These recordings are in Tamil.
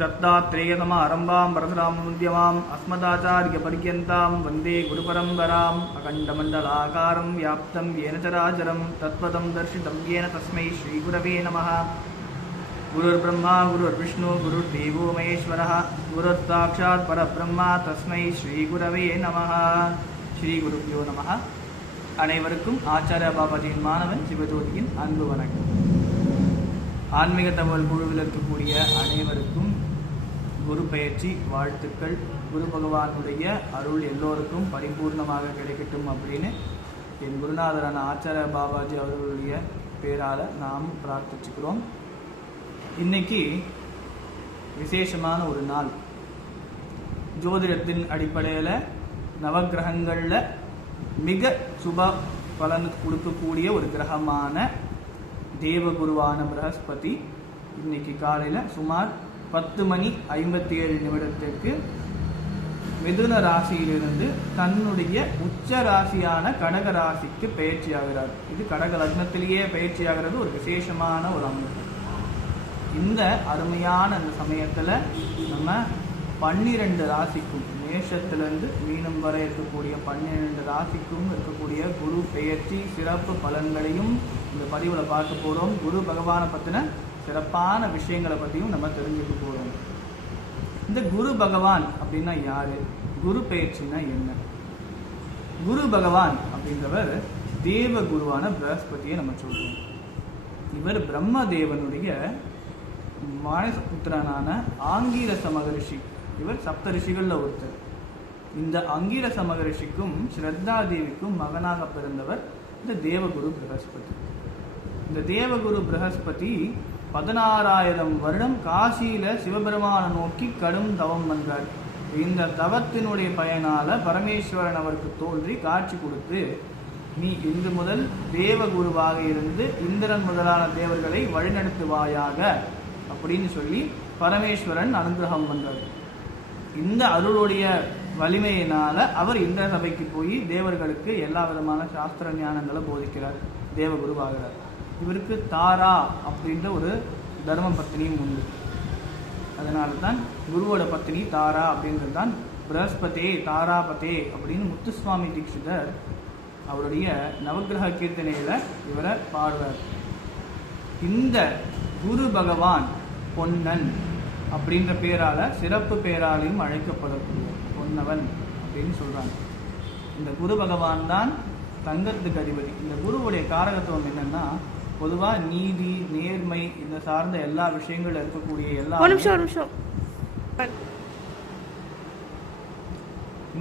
दत्तात्रेयसमारम्भां परशुराममध्यमाम् अस्मदाचार्यपर्यन्तां वन्दे गुरुपरम्पराम् अखण्डमण्डलाकारं व्याप्तं येन चराचरं तत्पदं दर्शितं येन तस्मै श्रीगुरवे नमः। गुरुर्ब्रह्मा गुरुर्विष्णु गुरुर्देवो महेश्वरः गुरुर्साक्षात् परब्रह्मा तस्मै श्रीगुरवे नमः। श्रीगुरुभ्यो नमः। அனைவருக்கும் ஆச்சாரிய பாபாஜியின் மாணவன் சிவஜோதியின் அன்பு வணக்கம். ஆன்மீக தகவல் குழுவில் இருக்கக்கூடிய அனைவருக்கும் குரு பெயர்ச்சி வாழ்த்துக்கள். குரு பகவானுடைய அருள் எல்லோருக்கும் பரிபூர்ணமாக கிடைக்கட்டும் அப்படின்னு என் குருநாதரான ஆச்சாரிய பாபாஜி அவர்களுடைய பேரால் நாம் பிரார்த்திச்சுக்கிறோம். இன்னைக்கு விசேஷமான ஒரு நாள். ஜோதிடத்தின் அடிப்படையில் நவகிரகங்களில் மிக சுப பலன் கொடுக்கக்கூடிய ஒரு கிரகமான தேவகுருவான பிரகஸ்பதி இன்னைக்கு காலையில் சுமார் 10:57 மிதுன ராசியிலிருந்து தன்னுடைய உச்ச ராசியான கடக ராசிக்கு பயிற்சி ஆகிறார். இது கடக லக்னத்திலேயே பயிற்சி ஆகிறது ஒரு விசேஷமான ஒரு அமைப்பு. இந்த அருமையான அந்த சமயத்தில் நம்ம 12 ராசிக்கும் மேஷத்திலிருந்து மீனம் வரை இருக்கக்கூடிய 12 ராசிக்கும் இருக்கக்கூடிய குரு பெயர்ச்சி சிறப்பு பலன்களையும் இந்த பதிவில் பார்க்க போகிறோம். குரு பகவானை பற்றின சிறப்பான விஷயங்களை பற்றியும் நம்ம தெரிஞ்சுக்க போகிறோம். இந்த குரு பகவான் அப்படின்னா யாரு, குரு பெயர்ச்சினா என்ன? குரு பகவான் அப்படின்றவர் தேவ குருவான பிரகஸ்பதியை நம்ம சொல்றோம். இவர் பிரம்மதேவனுடைய மானசபுத்திரனான ஆங்கீரச மகரிஷி. இவர் சப்த ரிஷிகள்ல ஒருத்தர். இந்த அங்கீரச மகரிஷிக்கும் ஸ்ரத்தா தேவிக்கும் மகனாக பிறந்தவர் இந்த தேவகுரு பிரகஸ்பதி. இந்த தேவகுரு பிரகஸ்பதி 16,000 வருடம் காசியில சிவபெருமானை நோக்கி கடும் தவம் வந்தார். இந்த தவத்தினுடைய பயனால பரமேஸ்வரன் அவருக்கு தோன்றி காட்சி கொடுத்து, நீ இன்று முதல் தேவகுருவாக இருந்து இந்திரன் முதலான தேவர்களை வழிநடத்துவாயாக அப்படின்னு சொல்லி பரமேஸ்வரன் அனுகிரகம் வந்தார். இந்த அருளுடைய வலிமையினால அவர் இந்திர சபைக்கு போய் தேவர்களுக்கு எல்லா விதமான சாஸ்திர ஞானங்களை போதிக்கிறார், தேவகுருவாகிறார். இவருக்கு தாரா அப்படின்ற ஒரு தர்ம பத்தினியும் உண்டு. அதனால தான் குருவோட பத்தினி தாரா அப்படின்றது தான் பிரகஸ்பதே தாராபதே அப்படின்னு முத்துசுவாமி தீட்சிதர் அவருடைய நவகிரக கீர்த்தனையில இவரை பாடுவார். இந்த குரு பகவான் பொன்னன் அப்படின்ற பேரால சிறப்பு பேராலையும் அழைக்கப்படக்கூடிய பொன்னவன் அப்படின்னு சொல்றாங்க. இந்த குரு பகவான் தான் தங்கத்துக்கு அதிபதி. இந்த குருவுடைய காரகத்துவம் என்னன்னா, பொதுவா நீதி நேர்மை இந்த சார்ந்த எல்லா விஷயங்கள் இருக்கக்கூடிய எல்லா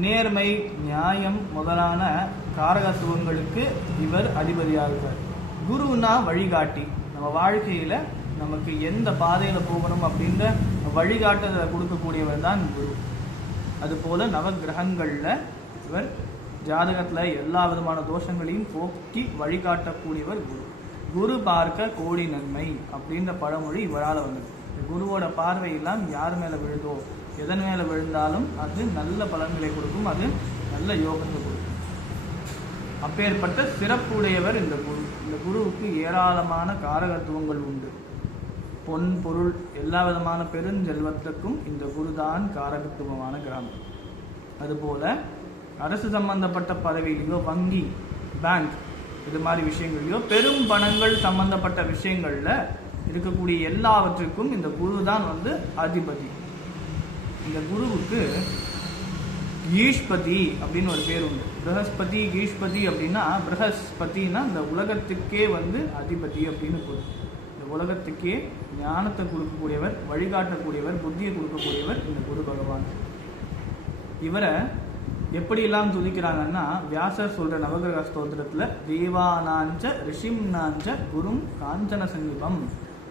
நேர்மை நியாயம் முதலான காரகத்துவங்களுக்கு இவர் அதிபதியாகிறார். குருனா வழிகாட்டி. நம்ம வாழ்க்கையில நமக்கு எந்த பாதையில போகணும் அப்படின்ற வழிகாட்டுதலை கொடுக்கக்கூடியவர் தான் குரு. அதுபோல நவ கிரகங்கள்ல இவர் ஜாதகத்துல எல்லா விதமான தோஷங்களையும் போக்கி வழிகாட்டக்கூடியவர் குரு. குரு பார்க்க கோடி நன்மை அப்படின்ற பழமொழி இவரால் வந்தது. குருவோட பார்வையெல்லாம் யார் மேல விழுதோ, எதன் மேல விழுந்தாலும் அது நல்ல பலன்களை கொடுக்கும், அது நல்ல யோகத்தை கொடுக்கும். அப்பேற்பட்ட சிறப்புடையவர் இந்த குரு. இந்த குருவுக்கு ஏராளமான காரகத்துவங்கள் உண்டு. பொன் பொருள் எல்லா விதமான பெருஞ்செல்வத்துக்கும் இந்த குருதான் காரகத்துவமான கிரகம். அதுபோல அரசு சம்பந்தப்பட்ட பதவியிலையோ, வங்கி பேங்க் இது மாதிரி விஷயங்களையோ, பெரும் பணங்கள் சம்பந்தப்பட்ட விஷயங்கள்ல இருக்கக்கூடிய எல்லாவற்றுக்கும் இந்த குரு தான் அதிபதி. இந்த குருவுக்கு ஈஷ்பதி அப்படின்னு ஒரு பேர் உண்டு. பிரகஸ்பதி ஈஷ்பதி அப்படின்னா, பிரகஸ்பதினா இந்த உலகத்துக்கே அதிபதி அப்படின்னு பொருள். இந்த உலகத்துக்கே ஞானத்தை கொடுக்கக்கூடியவர், வழிகாட்டக்கூடியவர், புத்தியை கொடுக்கக்கூடியவர் இந்த குரு பகவான். இவரை எப்படியெல்லாம் துதிக்கிறாங்கன்னா, வியாசர் சொல்ற நவகிரக ஸ்தோத்திரத்துல தேவானாஞ்ச ரிஷிம்னாஞ்ச குரும் காஞ்சன சங்கீபம்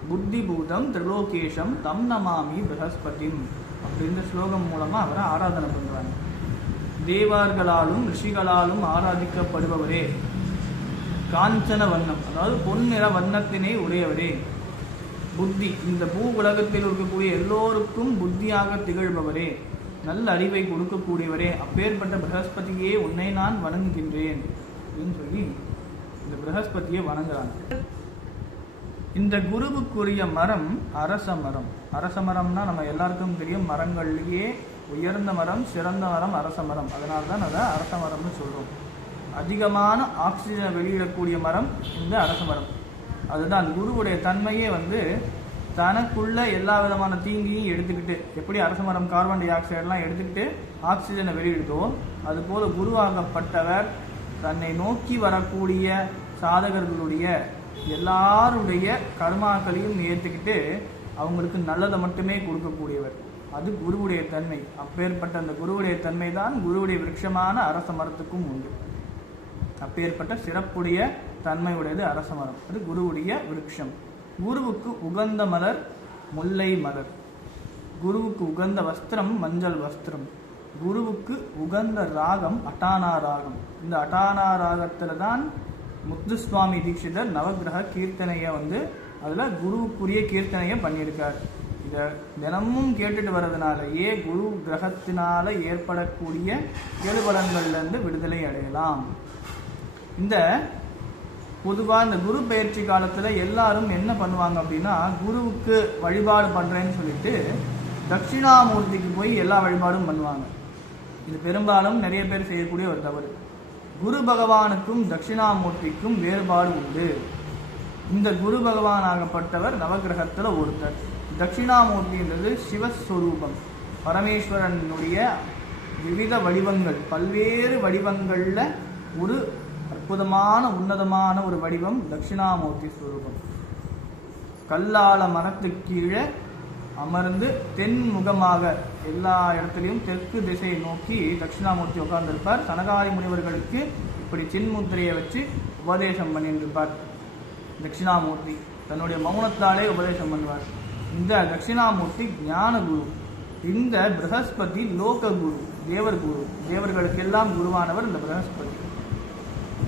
புத்தி பூதம் திரிலோகேஷம் தம் நமாமி பிரகஸ்பதிம் அப்படின்ற ஸ்லோகம் மூலமா அவரை ஆராதனை பண்றாங்க. தேவர்களாலும் ரிஷிகளாலும் ஆராதிக்கப்படுபவரே, காஞ்சன வண்ணம் அதாவது பொன்னிற வண்ணத்தினை உடையவரே, புத்தி இந்த பூ உலகத்தில் இருக்கக்கூடிய எல்லோருக்கும் புத்தியாக திகழ்பவரே, நல்ல அறிவை கொடுக்கக்கூடியவரே, அப்பேற்பட்ட பிரகஸ்பதியே உன்னை நான் வணங்குகின்றேன் அப்படின்னு சொல்லி இந்த பிரகஸ்பதியை வணங்குறாங்க. இந்த குருவுக்குரிய மரம் அரச மரம். அரச மரம்னா நம்ம எல்லாருக்கும் தெரியும், மரங்கள்லேயே உயர்ந்த மரம், சிறந்த மரம் அரச மரம். அதனால தான் அதை அரச மரம்னு சொல்கிறோம். அதிகமான ஆக்சிஜனை வெளியிடக்கூடிய மரம் இந்த அரச மரம். அதுதான் குருவுடைய தன்மையே தனக்குள்ள எல்லா விதமான தீங்கையும் எடுத்துக்கிட்டு, எப்படி அரச மரம் கார்பன் டை ஆக்சைடெலாம் எடுத்துக்கிட்டு ஆக்சிஜனை வெளியிடுதோ, அதுபோல குருவாகப்பட்டவர் தன்னை நோக்கி வரக்கூடிய சாதகர்களுடைய எல்லாருடைய கர்மாக்களையும் ஏற்றுக்கிட்டு அவங்களுக்கு நல்லதை மட்டுமே கொடுக்கக்கூடியவர். அது குருவுடைய தன்மை. அப்பேற்பட்ட அந்த குருவுடைய தன்மை தான் குருவுடைய விருட்சமான அரச மரத்துக்கும் உண்டு. அப்பேற்பட்ட சிறப்புடைய தன்மையுடையது அரச மரம். அது குருவுடைய விருட்சம். குருவுக்கு உகந்த மலர் முல்லை மலர். குருவுக்கு உகந்த வஸ்திரம் மஞ்சள் வஸ்திரம். குருவுக்கு உகந்த ராகம் அட்டானா ராகம். இந்த அட்டானா ராகத்துல தான் முத்துசுவாமி தீட்சிதர் நவகிரக கீர்த்தனையை அதில் குருவுக்குரிய கீர்த்தனையை பண்ணியிருக்கார். இதை தினமும் கேட்டுட்டு வர்றதுனாலேயே குரு கிரகத்தினால ஏற்படக்கூடிய கெடுபலன்கள்லேருந்து விடுதலை அடையலாம். இந்த பொதுவாக இந்த குரு பயிற்சி காலத்தில் எல்லாரும் என்ன பண்ணுவாங்க அப்படின்னா, குருவுக்கு வழிபாடு பண்ணுறேன்னு சொல்லிட்டு தட்சிணாமூர்த்திக்கு போய் எல்லா வழிபாடும் பண்ணுவாங்க. இது பெரும்பாலும் நிறைய பேர் செய்யக்கூடிய ஒரு தவறு. குரு பகவானுக்கும் தட்சிணாமூர்த்திக்கும் வேறுபாடு உண்டு. இந்த குரு பகவானாகப்பட்டவர் நவகிரகத்தில் ஒருத்தர். தட்சிணாமூர்த்தின்றது சிவஸ்வரூபம், பரமேஸ்வரனுடைய விவித வடிவங்கள், பல்வேறு வடிவங்களில் ஒரு அற்புதமான உன்னதமான ஒரு வடிவம் தட்சிணாமூர்த்தி ஸ்வரூபம். கல்லால மரத்துக்கு கீழே அமர்ந்து தென்முகமாக எல்லா இடத்துலையும் தெற்கு திசையை நோக்கி தட்சிணாமூர்த்தி உட்கார்ந்திருப்பார். சனகாதி முனிவர்களுக்கு இப்படி சின்முத்திரையை வச்சு உபதேசம் பண்ணிட்டு இருப்பார். தட்சிணாமூர்த்தி தன்னுடைய மௌனத்தாலே உபதேசம் பண்ணுவார். இந்த தட்சிணாமூர்த்தி ஞான குரு. இந்த பிரகஸ்பதி லோக குரு, தேவர் குரு. தேவர்களுக்கெல்லாம் குருவானவர் இந்த பிரகஸ்பதி.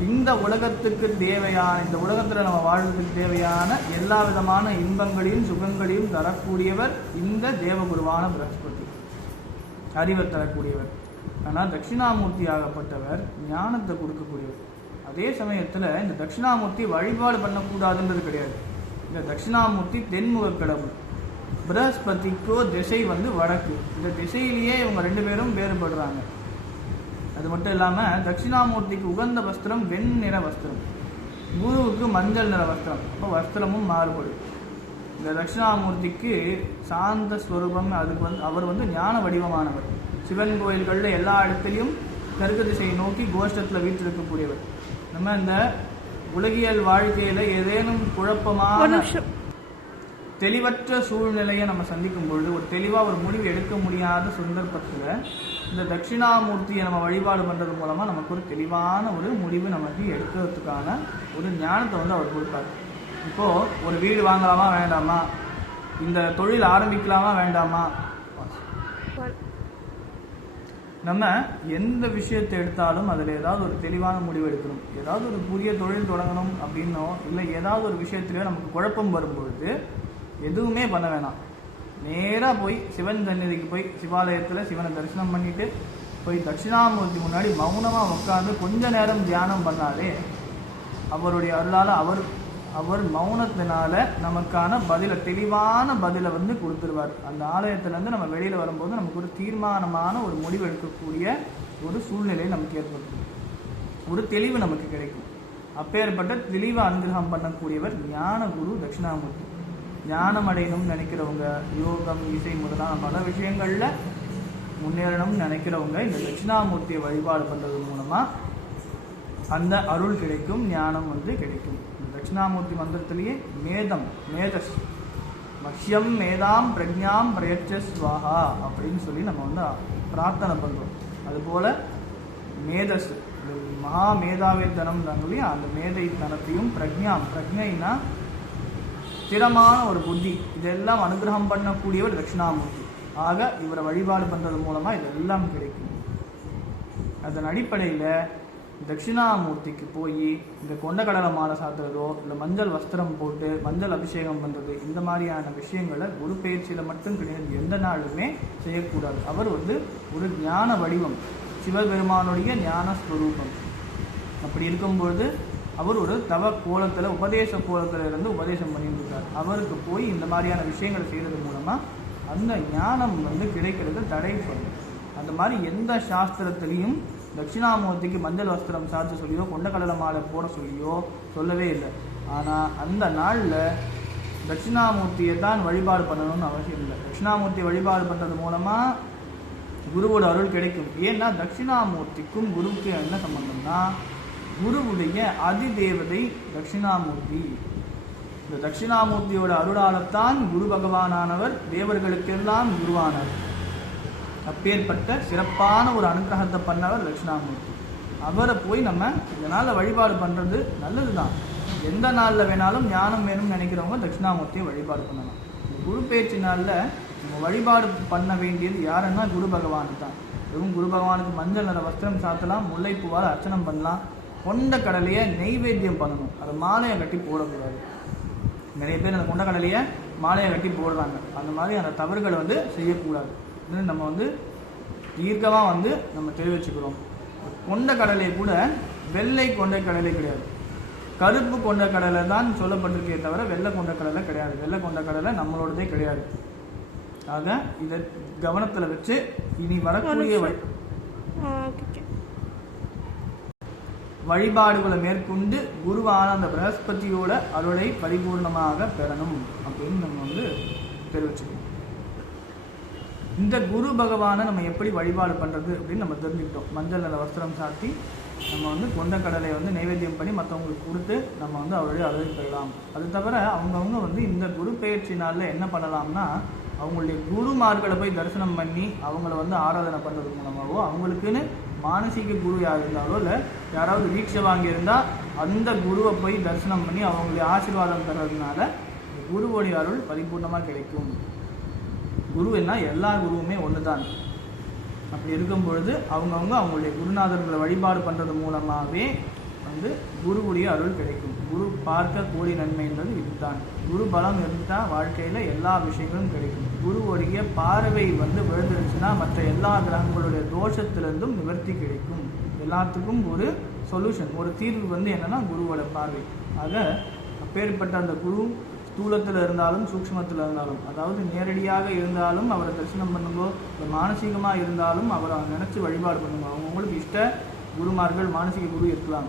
இந்த உலகத்துக்கு தேவையான, இந்த உலகத்தில் நம்ம வாழ்வதற்கு தேவையான எல்லா விதமான இன்பங்களையும் சுகங்களையும் தரக்கூடியவர் இந்த தேவகுருவான பிரகஸ்பதி, அறிவை தரக்கூடியவர். ஆனால் தட்சிணாமூர்த்தி ஆகப்பட்டவர் ஞானத்தை கொடுக்கக்கூடியவர். அதே சமயத்தில் இந்த தட்சிணாமூர்த்தி வழிபாடு பண்ணக்கூடாதுன்றது கிடையாது. இந்த தட்சிணாமூர்த்தி தென்முக கடவுள். பிரகஸ்பதிக்கோ திசை வடக்கு. இந்த திசையிலேயே இவங்க ரெண்டு பேரும் வேறுபடுறாங்க. அது மட்டும் இல்லாமல் தட்சிணாமூர்த்திக்கு உகந்த வஸ்திரம் வெண்ணிற வஸ்திரம், குருவுக்கு மஞ்சள் நிற வஸ்திரம். அப்போ வஸ்திரமும் மாறுபடும். இந்த தட்சிணாமூர்த்திக்கு சாந்த ஸ்வரூபம். அதுக்கு அவர் ஞான வடிவமானவர். சிவன் கோயில்களில் எல்லா இடத்துலையும் தெற்கு திசையை நோக்கி கோஷ்டத்தில் வீற்றிருக்கக்கூடியவர். நம்ம இந்த உலகியல் வாழ்க்கையில் ஏதேனும் குழப்பமான தெளிவற்ற சூழ்நிலையை நம்ம சந்திக்கும் பொழுது, ஒரு தெளிவாக ஒரு முடிவு எடுக்க முடியாத சந்தர்ப்பத்தில் இந்த தட்சிணாமூர்த்தியை நம்ம வழிபாடு பண்ணுறது மூலமாக நமக்கு ஒரு தெளிவான ஒரு முடிவு நமக்கு எடுக்கிறதுக்கான ஒரு ஞானத்தை அவர் கொடுப்பார். இப்போது ஒரு வீடு வாங்கலாமா வேண்டாமா, இந்த தொழில் ஆரம்பிக்கலாமா வேண்டாமா, நம்ம எந்த விஷயத்தை எடுத்தாலும் அதில் ஏதாவது ஒரு தெளிவான முடிவு எடுக்கணும். ஏதாவது ஒரு புதிய தொழில் தொடங்கணும் அப்படின்னோ, இல்லை ஏதாவது ஒரு விஷயத்துலையோ நமக்கு குழப்பம் வரும்பொழுது எதுவுமே பண்ண வேணாம். நேராக போய் சிவன் சந்நிதிக்கு போய் சிவாலயத்தில் சிவனை தரிசனம் பண்ணிட்டு போய் தட்சிணாமூர்த்தி முன்னாடி மௌனமாக உட்காந்து கொஞ்ச நேரம் தியானம் பண்ணாலே அவருடைய அருளால் அவர் மௌனத்தினால நமக்கான பதிலை, தெளிவான பதிலை கொடுத்துருவார். அந்த ஆலயத்திலேருந்து நம்ம வெளியில் வரும்போது நமக்கு ஒரு தீர்மானமான ஒரு முடிவு எடுக்கக்கூடிய ஒரு சூழ்நிலை நமக்கு ஏற்படும். ஒரு தெளிவு நமக்கு கிடைக்கும். அப்பேற்பட்ட தெளிவை அனுகிரகம் பண்ணக்கூடியவர் ஞான குரு தட்சிணாமூர்த்தி. ஞானம் அடையணும்னு நினைக்கிறவங்க, யோகம், இசை முதலான பல விஷயங்களில் முன்னேறணும்னு நினைக்கிறவங்க இந்த தட்சிணாமூர்த்தியை வழிபாடு பண்ணுறது மூலமாக அந்த அருள் கிடைக்கும், ஞானம் கிடைக்கும். இந்த தட்சிணாமூர்த்தி மந்திரத்திலேயே மேதஸ் மஷ்யம் மேதாம் பிரஜாம் பிரயச்சஸ்வாஹா அப்படின்னு சொல்லி நம்ம பிரார்த்தனை பண்ணுறோம். அதுபோல் மேதஸ், மகா மேதாவித்தனம் இல்லையா, அந்த மேதை தனத்தையும் பிரஜைனா ஸ்திரமான ஒரு புத்தி, இதெல்லாம் அனுகிரகம் பண்ணக்கூடியவர் தட்சிணாமூர்த்தி. ஆக இவரை வழிபாடு பண்ணுறது மூலமாக இதெல்லாம் கிடைக்கும். அதன் அடிப்படையில் தட்சிணாமூர்த்திக்கு போய் இந்த கொண்டக்கடலை மாலை சாத்துறதோ, இல்லை மஞ்சள் வஸ்திரம் போட்டு மஞ்சள் அபிஷேகம் பண்ணுறது, இந்த மாதிரியான விஷயங்களை குரு பயிற்சியில் மட்டும் கிடையாது, எந்த நாளுமே செய்யக்கூடாது. அவர் ஒரு ஞான வடிவம், சிவபெருமானுடைய ஞான ஸ்வரூபம். அப்படி இருக்கும்பொழுது அவர் ஒரு தவ கோலத்தில் உபதேச கோலத்தில் இருந்து உபதேசம் பண்ணிட்டு இருக்கார். அவருக்கு போய் இந்த மாதிரியான விஷயங்களை செய்கிறது மூலமாக அந்த ஞானம் கிடைக்கிறது தடைப்படும். அந்த மாதிரி எந்த சாஸ்திரத்திலையும் தட்சிணாமூர்த்திக்கு மஞ்சள் வஸ்திரம் சாத்த சொல்லியோ கொண்டக்கடலை மாலை போட சொல்லியோ சொல்லவே இல்லை. ஆனால் அந்த நாளில் தட்சிணாமூர்த்தியை தான் வழிபாடு பண்ணணும்னு அவசியம் இல்லை. தட்சிணாமூர்த்தியை வழிபாடு பண்ணுறது மூலமாக குருவோட அருள் கிடைக்கும். ஏன்னா தட்சிணாமூர்த்திக்கும் குருவுக்கு என்ன சம்பந்தம்னா, குருவுடைய அதிதேவதை தட்சிணாமூர்த்தி. இந்த தட்சிணாமூர்த்தியோட அருளாலத்தான் குரு பகவானானவர் தேவர்களுக்கெல்லாம் குருவானவர். அப்பேற்பட்ட சிறப்பான ஒரு அனுகிரகத்தை பண்ணவர் தட்சிணாமூர்த்தி. அவரை போய் நம்ம இதனால் வழிபாடு பண்ணுறது நல்லது தான். எந்த நாளில் வேணாலும் ஞானம் வேணும்னு நினைக்கிறவங்க தட்சிணாமூர்த்தியை வழிபாடு பண்ணலாம். குரு பேச்சு நாளில் நம்ம வழிபாடு பண்ண வேண்டியது யாருன்னா குரு பகவானுக்கு தான். வெறும் குரு பகவானுக்கு மஞ்சள் நிற வஸ்திரம் சாத்தலாம், முல்லைப்பூவால் அர்ச்சனம் பண்ணலாம், கொண்ட கடலையை நெய்வேத்தியம் பண்ணணும். அதை மாலையை கட்டி போடக்கூடாது. நிறைய பேர் அந்த கொண்ட கடலையை மாலையை கட்டி போடுறாங்க. அந்த மாதிரி அந்த தவறுகளை செய்யக்கூடாது. நம்ம தீர்க்கமாக நம்ம தெரிவிச்சுக்கிறோம். கொண்ட கடலை கூட வெள்ளை கொண்ட கடலை கிடையாது, கருப்பு கொண்ட கடலை தான் சொல்லப்பட்டிருக்கே தவிர வெள்ளை கொண்ட கடலை கிடையாது. வெள்ளை கொண்ட கடலை நம்மளோடதே கிடையாது. ஆக இதை கவனத்தில் வச்சு இனி வரக்கூடிய வழிபாடுகளை மேற்கொண்டு குருவான அந்த பிரகஸ்பதியோட அருளை பரிபூர்ணமாக பெறணும் அப்படின்னு நம்ம தெரிவிச்சுக்கணும். இந்த குரு பகவானை நம்ம எப்படி வழிபாடு பண்ணுறது அப்படின்னு நம்ம தெரிஞ்சுக்கிட்டோம். மஞ்சள் நிற வஸ்திரம் சாத்தி நம்ம கொண்ட கடலையை நைவேத்தியம் பண்ணி மற்றவங்களுக்கு கொடுத்து நம்ம அவருடைய அருளை பெறலாம். அது தவிர அவங்கவுங்க இந்த குரு பெயர்ச்சி நாளில் என்ன பண்ணலாம்னா, அவங்களுடைய குருமார்களை போய் தரிசனம் பண்ணி அவங்கள ஆராதனை பண்ணுறது மூலமாகவோ, அவங்களுக்குன்னு மானசீக குரு யார் இருந்தாலோ இல்லை யாராவது தீட்சை வாங்கியிருந்தால் அந்த குருவை போய் தரிசனம் பண்ணி அவங்களுடைய ஆசீர்வாதம் தர்றதுனால குருவோடைய அருள் பரிபூர்ணமாக கிடைக்கும். குரு என்ன, எல்லா குருவுமே ஒன்று தான். அப்படி இருக்கும் பொழுது அவங்களுடைய குருநாதர்களை வழிபாடு பண்ணுறது மூலமாகவே குருவுடைய அருள் கிடைக்கும். குரு பார்க்க கோடி நன்மைன்றது இதுதான். குரு பலம் இருந்தால் வாழ்க்கையில் எல்லா விஷயங்களும் கிடைக்கும். குருவுடைய பார்வை விழுந்துருச்சுன்னா மற்ற எல்லா கிரகங்களுடைய தோஷத்திலிருந்தும் நிவர்த்தி கிடைக்கும். எல்லாத்துக்கும் ஒரு சொல்யூஷன், ஒரு தீர்வு என்னன்னா குருவோட பார்வை. ஆக அப்பேற்பட்ட அந்த குரு ஸ்தூலத்தில் இருந்தாலும் சூக்ஷ்மத்தில் இருந்தாலும், அதாவது நேரடியாக இருந்தாலும் அவரை தரிசனம் பண்ணுங்கோ, மானசீகமாக இருந்தாலும் அவரை நினச்சி வழிபாடு பண்ணுங்க. அவங்களுக்கு இஷ்ட குருமார்கள் மானசீக குரு இருக்கலாம்.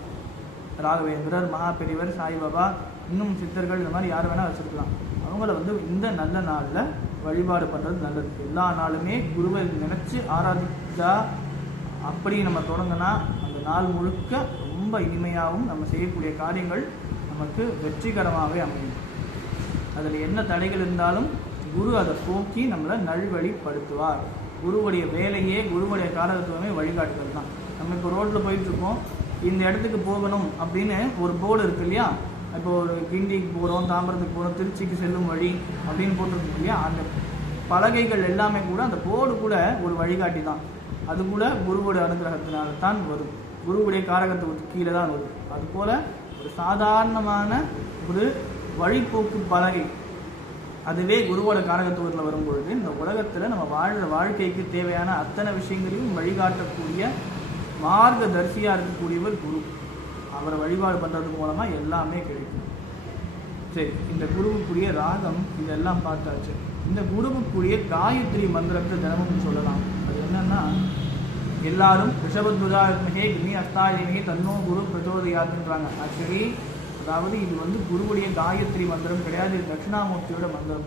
ராகவேந்திரர், மகாபெரிவர், சாய்பாபா, இன்னும் சித்தர்கள், இந்த மாதிரி யார் வேணால் வச்சுருக்கலாம். அவங்கள இந்த நல்ல நாளில் வழிபாடு பண்ணுறது நல்லது. எல்லா நாளுமே குருவை நினச்சி ஆராதிச்சா அப்படி நம்ம தொடங்கினா அந்த நாள் முழுக்க ரொம்ப இனிமையாகவும் நம்ம செய்யக்கூடிய காரியங்கள் நமக்கு வெற்றிகரமாகவே அமையும். அதில் என்ன தடைகள் இருந்தாலும் குரு அதை போக்கி நம்மளை நல்வழிப்படுத்துவார். குருவுடைய வேலையே, குருவுடைய காரகத்துவமே வழிகாட்டுதல் தான். நம்ம இப்போ ரோட்டில் போயிட்டுருக்கோம், இந்த இடத்துக்கு போகணும் அப்படின்னு ஒரு போர்டு இருக்குது இல்லையா. இப்போ ஒரு கிண்டிக்கு போகிறோம், தாம்பரத்துக்கு போகிறோம், திருச்சிக்கு செல்லும் வழி அப்படின்னு போட்டிருக்கு இல்லையா. அந்த பலகைகள் எல்லாமே கூட, அந்த போர்டு கூட ஒரு வழிகாட்டி தான். அது கூட குருவுடைய அனுகிரகத்தினால தான் வரும். குருவுடைய காரகத்துவத்துக்கு கீழே தான் வரும். அதுபோல் ஒரு சாதாரணமான ஒரு வழிபோக்கு பலகை அதுவே குருவோட காரகத்துவத்தில் வரும்பொழுது இந்த உலகத்தில் நம்ம வாழ்கிற வாழ்க்கைக்கு தேவையான அத்தனை விஷயங்களையும் வழிகாட்டக்கூடிய மார்க்கதர்சியாக இருக்கக்கூடியவர் குரு. அவரை வழிபாடு பண்ணுறது மூலமாக எல்லாமே கிடைக்கும். சரி, இந்த குருவுக்குரிய ராகம் இதெல்லாம் பார்த்தாச்சு. இந்த குருவுக்குரிய காயத்ரி மந்திரத்தை தினமும் சொல்லலாம். அது என்னன்னா, எல்லாரும் ரிஷபத்வஜாத்மகே கினி அஸ்தாயினி தன்னோ குரு பிரச்சோதயாத்துன்றாங்க. ஆக்சுவலி அதாவது இது குருவுடைய காயத்ரி மந்திரம் கிடையாது, தட்சிணாமூர்த்தியோட மந்திரம்.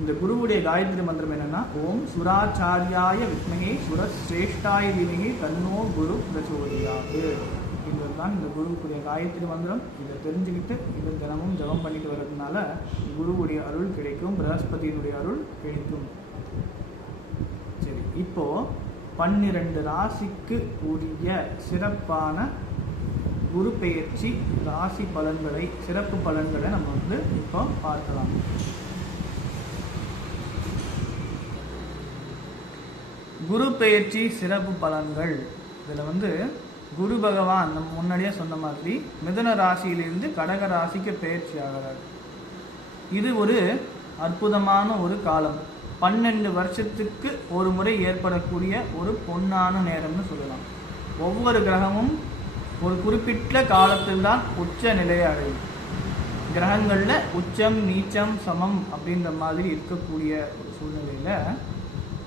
இந்த குருவுடைய காயத்ரி மந்திரம் என்னன்னா, ஓம் சுராச்சாரியாய வித்மகே சுரஸ்ரேஷ்டாய தீமகி தன்னோ குரு பிரச்சோதயாது. இதுதான் இந்த குருவுக்குரிய காயத்ரி மந்திரம். இதை தெரிஞ்சுக்கிட்டு இதை தினமும் ஜபம் பண்ணிட்டு வர்றதுனால குருவுடைய அருள் கிடைக்கும், பிரகஸ்பதியினுடைய அருள் கிடைக்கும். சரி, இப்போ 12 ராசிக்கு உரிய சிறப்பான குரு பெயர்ச்சி ராசி பலன்களை, சிறப்பு பலன்களை நம்ம இப்போ பார்க்கலாம். குரு பெயர்ச்சி சிறப்பு பலன்கள். இதில் குரு பகவான் நம்ம முன்னாடியே சொன்ன மாதிரி மிதுன ராசியிலிருந்து கடக ராசிக்கு பெயர்ச்சி ஆகிறார். இது ஒரு அற்புதமான ஒரு காலம். 12 வருஷத்துக்கு ஒரு முறை ஏற்படக்கூடிய ஒரு பொன்னான நேரம்னு சொல்லலாம். ஒவ்வொரு கிரகமும் ஒரு குறிப்பிட்ட காலத்தில் தான் உச்ச நிலையை அடையும். கிரகங்களில் உச்சம் நீச்சம் சமம் அப்படின்ற மாதிரி இருக்கக்கூடிய ஒரு சூழ்நிலையில்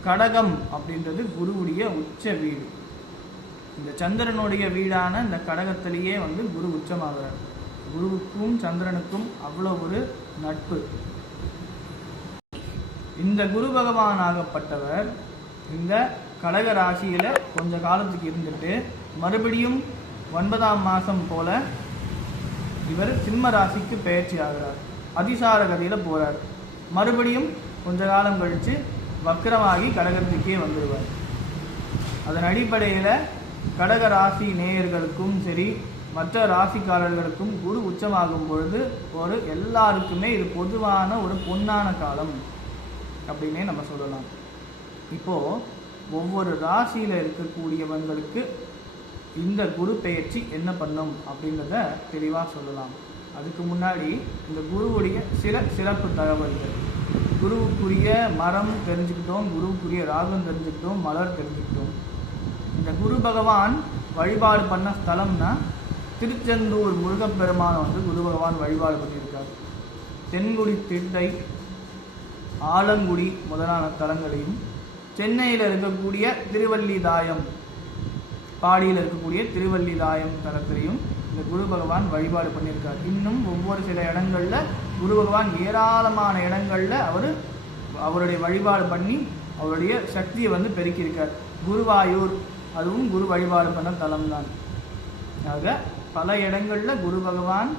கடகம் அப்படின்றது குருவுடைய உச்ச வீடு. இந்த சந்திரனுடைய வீடான இந்த கடகத்திலேயே வந்து குரு உச்சமாகிறார். குருவுக்கும் சந்திரனுக்கும் அவ்வளோ ஒரு நட்பு. இந்த குரு பகவான் ஆகப்பட்டவர் இந்த கடக ராசியில கொஞ்ச காலத்துக்கு இருந்துட்டு மறுபடியும் 9ஆம் மாதம் போல இவர் சிம்ம ராசிக்கு பயிற்சி ஆகிறார். அதிசார கதியில போறார். மறுபடியும் கொஞ்ச காலம் கழிச்சு வக்ரமாகி கடகத்துக்கே வந்துடுவார். அதன் அடிப்படையில் கடக ராசி நேயர்களுக்கும் சரி மற்ற ராசிக்காரர்களுக்கும் குரு உச்சமாகும் பொழுது ஒரு எல்லாருக்குமே இது பொதுவான ஒரு பொன்னான காலம் அப்படின்னே நம்ம சொல்லலாம். இப்போ ஒவ்வொரு ராசியில இருக்கக்கூடியவங்களுக்கு இந்த குரு பெயர்ச்சி என்ன பண்ணும் அப்படின்றத தெளிவாக சொல்லலாம். அதுக்கு முன்னாடி இந்த குருவுடைய சில சிறப்பு தகவல்கள். குருவுக்குரிய மரம் தெரிஞ்சுக்கிட்டோம், குருவுக்குரிய ராகம் தெரிஞ்சுக்கிட்டோம், மலர் தெரிஞ்சுக்கிட்டோம். இந்த குரு பகவான் வழிபாடு பண்ண ஸ்தலம்னா திருச்செந்தூர் முருகப்பெருமானை வந்து குரு பகவான் வழிபாடு பண்ணியிருக்கார். தென்குடி திட்டை ஆலங்குடி முதலான தலங்களையும், சென்னையில் இருக்கக்கூடிய திருவல்லிதாயம் பாடியில் இருக்கக்கூடிய திருவல்லிதாயம் தலத்திலையும் இந்த குரு பகவான் வழிபாடு பண்ணியிருக்கார். இன்னும் ஒவ்வொரு சில இடங்களில் குரு பகவான் ஏராளமான இடங்களில் அவருடைய வழிபாடு பண்ணி அவருடைய சக்தியை வந்து பெருக்கியிருக்கார். குருவாயூர் அதுவும் குரு வழிபாடு பண்ண தலம்தான். ஆக பல இடங்களில் குரு பகவான்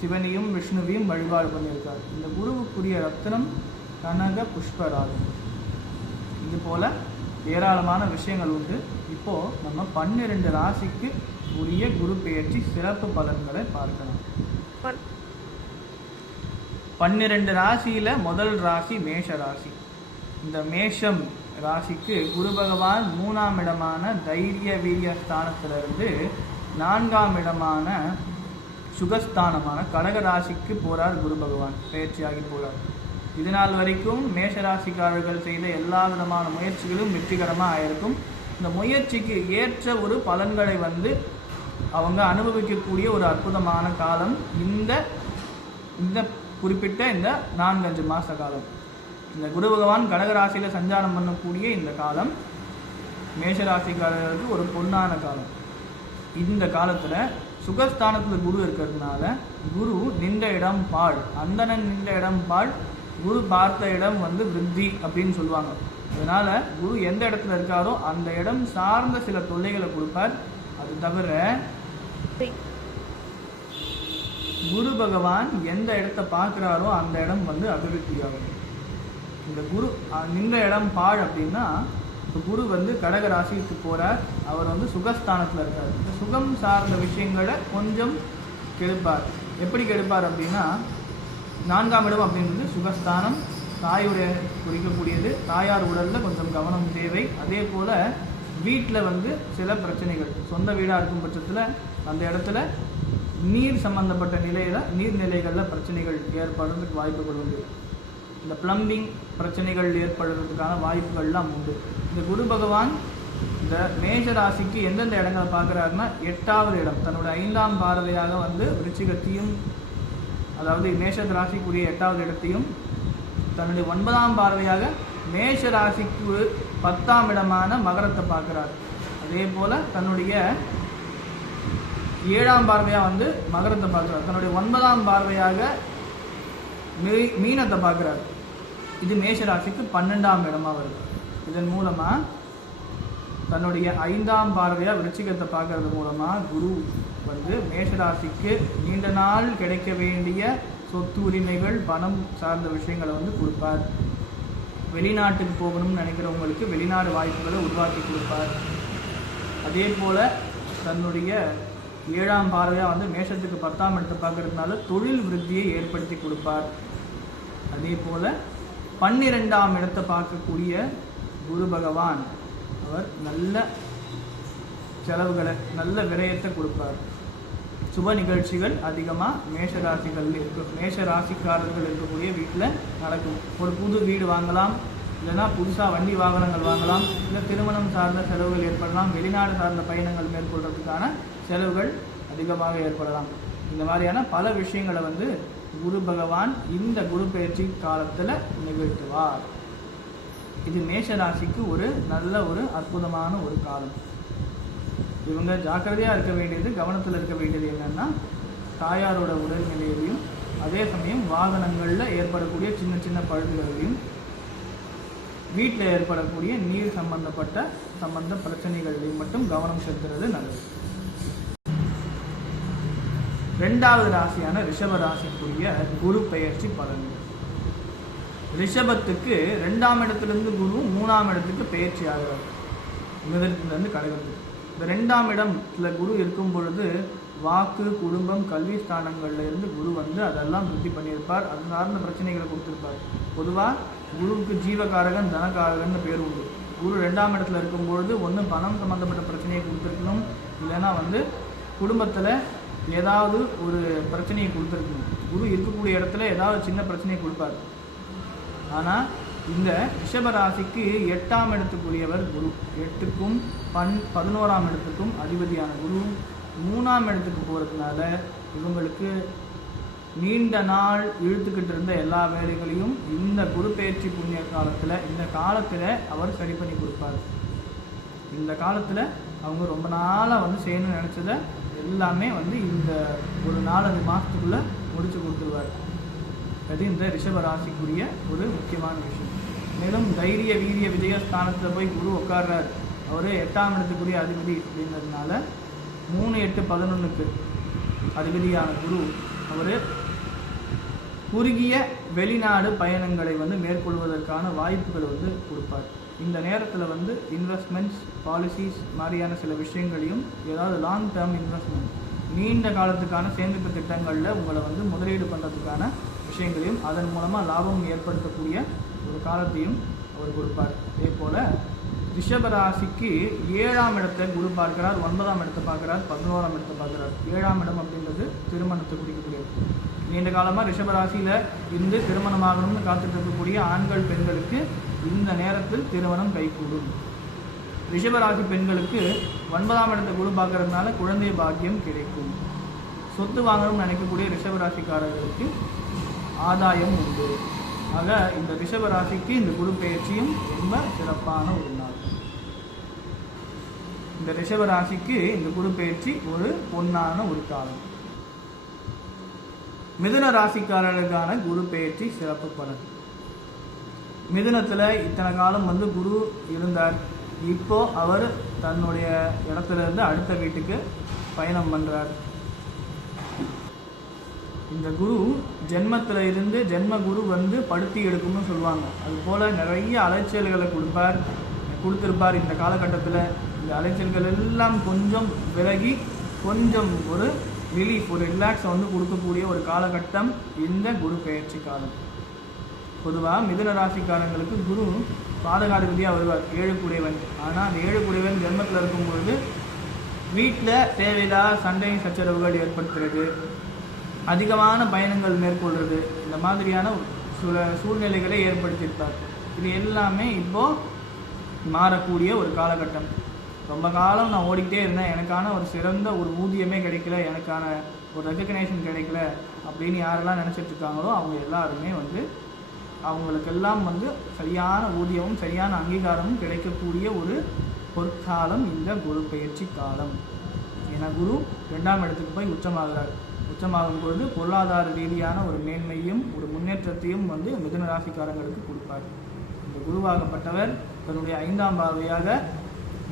சிவனையும் விஷ்ணுவையும் வழிபாடு பண்ணியிருக்கார். இந்த குருவுக்குரிய ரத்னம் கனக புஷ்பராகம். இது போல ஏராளமான விஷயங்கள் உண்டு. இப்போ நம்ம 12 ராசிக்கு உரிய குரு பெயர்ச்சி சிறப்பு பலன்களை பார்க்கலாம். 12 ராசியில முதல் ராசி மேஷ ராசி. இந்த மேஷம் ராசிக்கு குரு பகவான் 3ஆம் இடமான தைரிய வீரிய ஸ்தானத்திலிருந்து 4ஆம் இடமான சுகஸ்தானமான கடக ராசிக்கு போறார். குரு பகவான் பயிற்சியாகி போறார். இதனால் வரைக்கும் மேஷராசிக்காரர்கள் செய்த எல்லா விதமான முயற்சிகளும் வெற்றிகரமாக ஆயிருக்கும். இந்த முயற்சிக்கு ஏற்ற ஒரு பலன்களை வந்து அவங்க அனுபவிக்கக்கூடிய ஒரு அற்புதமான காலம் இந்த குறிப்பிட்ட இந்த 4-5 மாச காலம். இந்த குரு பகவான் கடகராசியில் சஞ்சாரம் பண்ணக்கூடிய இந்த காலம் மேஷராசிக்காரர்களுக்கு ஒரு பொன்னான காலம். இந்த காலத்தில் சுகஸ்தானத்தில் குரு இருக்கிறதுனால குரு நின்ற இடம் பாழ், அந்தணன் நின்ற இடம் பாழ், குரு பார்த்த இடம் வந்து விருத்தி அப்படின்னு சொல்லுவாங்க. அதனால குரு எந்த இடத்துல இருக்காரோ அந்த இடம் சார்ந்த சில தொல்லைகளை கொடுப்பார். அது தவிர குரு பகவான் எந்த இடத்தை பார்க்கிறாரோ அந்த இடம் வந்து அபிவிருத்தியாகும். இந்த குரு நின்ற இடம் பாழ் அப்படின்னா இப்போ குரு வந்து கடக ராசிக்கு போறார். அவர் வந்து சுகஸ்தானத்தில் இருக்கார். இந்த சுகம் சார்ந்த விஷயங்களை கொஞ்சம் கெடுப்பார். எப்படி கெடுப்பார் அப்படின்னா 4ஆம் இடம் அப்படின்றது சுகஸ்தானம், தாயுடைய குறிக்கக்கூடியது. தாயார் உடலில் கொஞ்சம் கவனம் தேவை. அதே போல் வீட்டில் வந்து சில பிரச்சனைகள், சொந்த வீடாக இருக்கும் பட்சத்தில் அந்த இடத்துல நீர் சம்பந்தப்பட்ட நீர்நிலைகளில் பிரச்சனைகள் ஏற்படுறதுக்கு வாய்ப்புகள் உண்டு. இந்த பிளம்பிங் பிரச்சனைகள் ஏற்படுறதுக்கான வாய்ப்புகள்லாம் உண்டு. இந்த குரு பகவான் இந்த மேஷ ராசிக்கு எந்தெந்த இடங்களை பார்க்குறாருன்னா 8ஆவது இடம், தன்னோட 5ஆம் பார்வையாக வந்து விருச்சிகத்தையும், அதாவது மேஷ ராசிக்குரிய 8ஆவது இடத்தையும், தன்னுடைய 9ஆம் பார்வையாக மேஷ ராசிக்கு 10ஆம் இடமான மகரத்தை பார்க்கிறார். அதே போல தன்னுடைய 7ஆம் பார்வையாக வந்து மகரத்தை பார்க்கிறார். தன்னுடைய 9ஆம் பார்வையாக மீனத்தை பார்க்கிறார். இது மேஷ ராசிக்கு 12ஆம் இடமா வருது. இதன் மூலமா தன்னுடைய 5ஆம் பார்வையா விருச்சிகத்தை பார்க்கறது மூலமா குரு வந்து மேஷராசிக்கு நீண்ட நாள் கிடைக்க வேண்டிய சொத்து உரிமைகள், பணம் சார்ந்த விஷயங்களை வந்து கொடுப்பார். வெளிநாட்டுக்கு போகணும்னு நினைக்கிறவங்களுக்கு வெளிநாடு வாய்ப்புகளை உருவாக்கி கொடுப்பார். அதே போல தன்னுடைய 7ஆம் பார்வையாக வந்து மேஷத்துக்கு 10ஆம் இடத்தை பார்க்கறதுனால தொழில் விருத்தியை ஏற்படுத்தி கொடுப்பார். அதே போல 12ஆம் இடத்தை பார்க்கக்கூடிய குரு பகவான் அவர் நல்ல செலவுகளை, நல்ல விரயத்தை கொடுப்பார். சுப நிகழ்ச்சிகள் அதிகமாக மேஷ ராசிக்காரர்கள் இருக்கக்கூடிய வீட்டில் நடக்கும். ஒரு புது வீடு வாங்கலாம், இல்லைன்னா புதுசாக வண்டி வாகனங்கள் வாங்கலாம், இல்லை திருமணம் சார்ந்த செலவுகள் ஏற்படலாம், வெளிநாடு சார்ந்த பயணங்கள் மேற்கொள்றதுக்கான செலவுகள் அதிகமாக ஏற்படலாம். இந்த மாதிரியான பல விஷயங்களை வந்து குரு பகவான் இந்த குரு பயிற்சி காலத்தில் நிகழ்த்துவார். இது மேஷராசிக்கு ஒரு நல்ல ஒரு அற்புதமான ஒரு காலம். இவங்க ஜாக்கிரதையாக இருக்க வேண்டியது, கவனத்தில் இருக்க வேண்டியது என்னன்னா, தாயாரோட உடல்நிலையிலையும் அதே சமயம் வாகனங்களில் ஏற்படக்கூடிய சின்ன சின்ன பழுதுகளையும் வீட்டில் ஏற்படக்கூடிய நீர் சம்பந்த பிரச்சனைகளையும் மட்டும் கவனம் செலுத்துறது நல்லது. ரெண்டாவது ராசியான ரிஷப ராசிக்குரிய குரு பெயர்ச்சி பலன்கள். ரிஷபத்துக்கு 2ஆம் இடத்திலிருந்து குரு 3ஆம் இடத்துக்கு பெயர்ச்சி ஆகிறார், மிதனத்திலிருந்து கடகத்துக்கு. இந்த 2ஆம் இடத்துல குரு இருக்கும் பொழுது வாக்கு, குடும்பம், கல்வி ஸ்தானங்கள்ல இருந்து குரு வந்து அதெல்லாம் விருத்தி பண்ணியிருப்பார். அது சார்ந்த பிரச்சனைகளை கொடுத்துருப்பார். பொதுவாக குருவுக்கு ஜீவகாரகன், தனகாரகன் பேர் உண்டு. குரு 2ஆம் இடத்துல இருக்கும்பொழுது ஒன்று பணம் சம்மந்தப்பட்ட பிரச்சனையை கொடுத்துருக்கணும், இல்லைன்னா வந்து குடும்பத்தில் ஏதாவது ஒரு பிரச்சனையை கொடுத்துருக்கணும். குரு இருக்கக்கூடிய இடத்துல ஏதாவது சின்ன பிரச்சனையை கொடுப்பார். ஆனால் இந்த ரிஷபராசிக்கு 8ஆம் இடத்துக்குரியவர் குரு. 8க்கும் 11ஆம் இடத்துக்கும் அதிபதியான குரு 3ஆம் இடத்துக்கு போகிறதுனால இவங்களுக்கு நீண்ட நாள் இழுத்துக்கிட்டு இருந்த எல்லா வேலைகளையும் இந்த குரு பெயர்ச்சி புண்ணிய காலத்தில், இந்த காலத்தில் அவர் சரி பண்ணி கொடுப்பார். இந்த காலத்தில் அவங்க ரொம்ப நாளாக வந்து செய்யணும்னு நினச்சதை எல்லாமே வந்து இந்த ஒரு 4-5 மாதத்துக்குள்ளே முடிச்சு கொடுத்துருவார். அது இந்த ரிஷபராசிக்குரிய ஒரு முக்கியமான விஷயம். மேலும் தைரிய வீரிய விஜயஸ்தானத்தில் போய் குரு உட்கார்றார். அவர் 8ஆம் இடத்துக்குரிய அதிபதி அப்படிங்கிறதுனால 3-8-11க்கு அதிபதியான குரு அவர் குறுகிய வெளிநாடு பயணங்களை வந்து மேற்கொள்வதற்கான வாய்ப்புகளை வந்து கொடுப்பார். இந்த நேரத்தில் வந்து இன்வெஸ்ட்மெண்ட்ஸ், பாலிசிஸ் மாதிரியான சில விஷயங்களையும், ஏதாவது லாங் டேர்ம் இன்வெஸ்ட்மெண்ட், நீண்ட காலத்துக்கான சேமிப்பு திட்டங்களில் உங்களை வந்து முதலீடு பண்ணுறதுக்கான விஷயங்களையும் அதன் மூலமாக லாபம் ஏற்படுத்தக்கூடிய ஒரு காலத்தையும் அவர் கொடுப்பார். அதே போல் ரிஷபராசிக்கு 7ஆம் இடத்தை குரு பார்க்கிறார், 9ஆம் இடத்தை பார்க்கிறார், 11ஆம் இடத்தை பார்க்கிறார். 7ஆம் இடம் அப்படின்றது திருமணத்தை குறிக்கக்கூடியது. நீண்ட காலமாக ரிஷபராசியில் இருந்து திருமணமாகணும்னு காத்துட்டு இருக்கக்கூடிய ஆண்கள், பெண்களுக்கு இந்த நேரத்தில் திருமணம் கைகூடும். ரிஷபராசி பெண்களுக்கு 9ஆம் இடத்தை குரு பார்க்கறதுனால குழந்தை பாக்கியம் கிடைக்கும். சொத்து வாங்கணும்னு நினைக்கக்கூடிய ரிஷபராசிக்காரர்களுக்கு ஆதாயம் உண்டு. ஆக இந்த ரிஷபராசிக்கு இந்த குரு பெயர்ச்சியும் ரொம்ப சிறப்பான ஒரு நாள். இந்த ரிஷபராசிக்கு இந்த குரு பெயர்ச்சி ஒரு பொன்னான ஒரு காலம். மிதுன ராசிக்காரர்களுக்கான குரு பெயர்ச்சி சிறப்பு பலன். மிதுனத்தில் இத்தனை காலம் வந்து குரு இருந்தார். இப்போ அவர் தன்னுடைய இடத்துல இருந்து அடுத்த வீட்டுக்கு பயணம் பண்ணுறார். இந்த குரு ஜென்மத்தில் இருந்து ஜென்ம குரு வந்து படுத்தி எடுக்கும்னு சொல்லுவாங்க. அதுபோல் நிறைய அலைச்சல்களை கொடுத்துருப்பார். இந்த காலகட்டத்தில் இந்த அலைச்சல்கள் எல்லாம் கொஞ்சம் விலகி கொஞ்சம் ஒரு ரிலீஃப், ஒரு ரிலாக்ஸை வந்து கொடுக்கக்கூடிய ஒரு காலகட்டம் இந்த குரு பெயர்ச்சி காலம். பொதுவாக மிதுன ராசிக்காரங்களுக்கு குரு பாதகாதிபதியாக வருவார், 7 கூடையவன். ஆனால் அந்த 7 கூடையவன் ஜென்மத்தில் இருக்கும்பொழுது வீட்டில் தேவையில்லாத சண்டை சச்சரவுகள் ஏற்படுத்துறது, அதிகமான பயணங்கள் மேற்கொள்வது, இந்த மாதிரியான சில சூழ்நிலைகளை ஏற்படுத்தியிருப்பார். இது எல்லாமே இப்போது மாறக்கூடிய ஒரு காலகட்டம். ரொம்ப காலம் நான் ஓடிக்கிட்டே இருந்தேன், எனக்கான ஒரு சிறந்த ஒரு ஊதியமே கிடைக்கல, எனக்கான ஒரு ரெகக்னேஷன் கிடைக்கல அப்படின்னு யாரெல்லாம் நினச்சிட்டு இருக்காங்களோ அவங்க எல்லாருமே வந்து அவங்களுக்கெல்லாம் வந்து சரியான ஊதியமும் சரியான அங்கீகாரமும் கிடைக்கக்கூடிய ஒரு பொற்காலம் இந்த குரு பெயர்ச்சி காலம். ஏன்னா குரு 2ஆம் இடத்துக்கு போய் உச்சமாகிறார். உச்சமாகும் பொழுது பொருளாதார ரீதியான ஒரு மேன்மையும் ஒரு முன்னேற்றத்தையும் வந்து மிதுன ராசிக்காரங்களுக்கு கொடுப்பார். இந்த குருவாகப்பட்டவர் தன்னுடைய 5ஆம் பார்வையாக